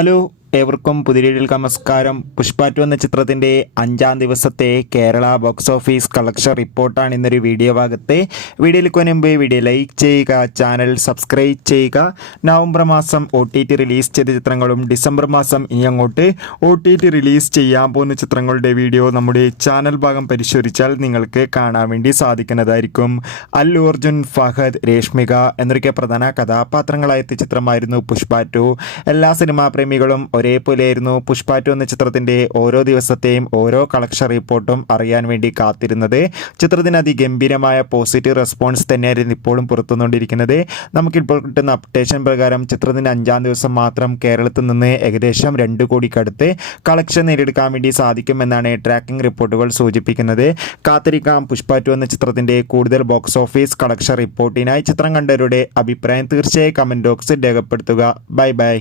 Hello, ഏവർക്കും പുതിയ വീഡിയോയിലേക്ക് നമസ്കാരം. പുഷ്പ 2 എന്ന ചിത്രത്തിൻ്റെ 5-ാം ദിവസത്തെ കേരള ബോക്സ് ഓഫീസ് കളക്ഷൻ റിപ്പോർട്ടാണ് ഇന്നൊരു വീഡിയോ ഭാഗത്തെ. വീഡിയോയിലേക്ക് മുൻപ് വീഡിയോ ലൈക്ക് ചെയ്യുക, ചാനൽ സബ്സ്ക്രൈബ് ചെയ്യുക. നവംബർ മാസം OTT റിലീസ് ചെയ്ത ചിത്രങ്ങളും ഡിസംബർ മാസം ഇനി അങ്ങോട്ട് OTT റിലീസ് ചെയ്യാൻ പോകുന്ന ചിത്രങ്ങളുടെ വീഡിയോ നമ്മുടെ ചാനൽ ഭാഗം പരിശോധിച്ചാൽ നിങ്ങൾക്ക് കാണാൻ വേണ്ടി സാധിക്കുന്നതായിരിക്കും. അല്ലു അർജുൻ, ഫഹദ്, രേഷ്മിക എന്നൊക്കെ പ്രധാന കഥാപാത്രങ്ങളായെത്തിയ ചിത്രമായിരുന്നു പുഷ്പ 2. എല്ലാ സിനിമാ പ്രേമികളും ഒരേപോലെയായിരുന്നു പുഷ്പ 2 എന്ന ചിത്രത്തിൻ്റെ ഓരോ ദിവസത്തെയും ഓരോ കളക്ഷൻ റിപ്പോർട്ടും അറിയാൻ വേണ്ടി കാത്തിരുന്നത്. ചിത്രത്തിന് അതിഗംഭീരമായ പോസിറ്റീവ് റെസ്പോൺസ് തന്നെയായിരുന്നു ഇപ്പോഴും പുറത്തുകൊണ്ടിരിക്കുന്നത്. നമുക്കിപ്പോൾ കിട്ടുന്ന അപ്ഡേഷൻ പ്രകാരം ചിത്രത്തിൻ്റെ 5-ാം ദിവസം മാത്രം കേരളത്തിൽ നിന്ന് ഏകദേശം 2 കോടിക്കടുത്ത് കളക്ഷൻ നേടിയെടുക്കാൻ വേണ്ടി സാധിക്കുമെന്നാണ് ട്രാക്കിംഗ് റിപ്പോർട്ടുകൾ സൂചിപ്പിക്കുന്നത്. കാത്തിരിക്കാം പുഷ്പ 2 എന്ന ചിത്രത്തിൻ്റെ കൂടുതൽ ബോക്സ് ഓഫീസ് കളക്ഷൻ റിപ്പോർട്ടിനായി. ചിത്രം കണ്ടവരുടെ അഭിപ്രായം തീർച്ചയായും കമൻറ്റ് ബോക്സിൽ രേഖപ്പെടുത്തുക. Bye bye.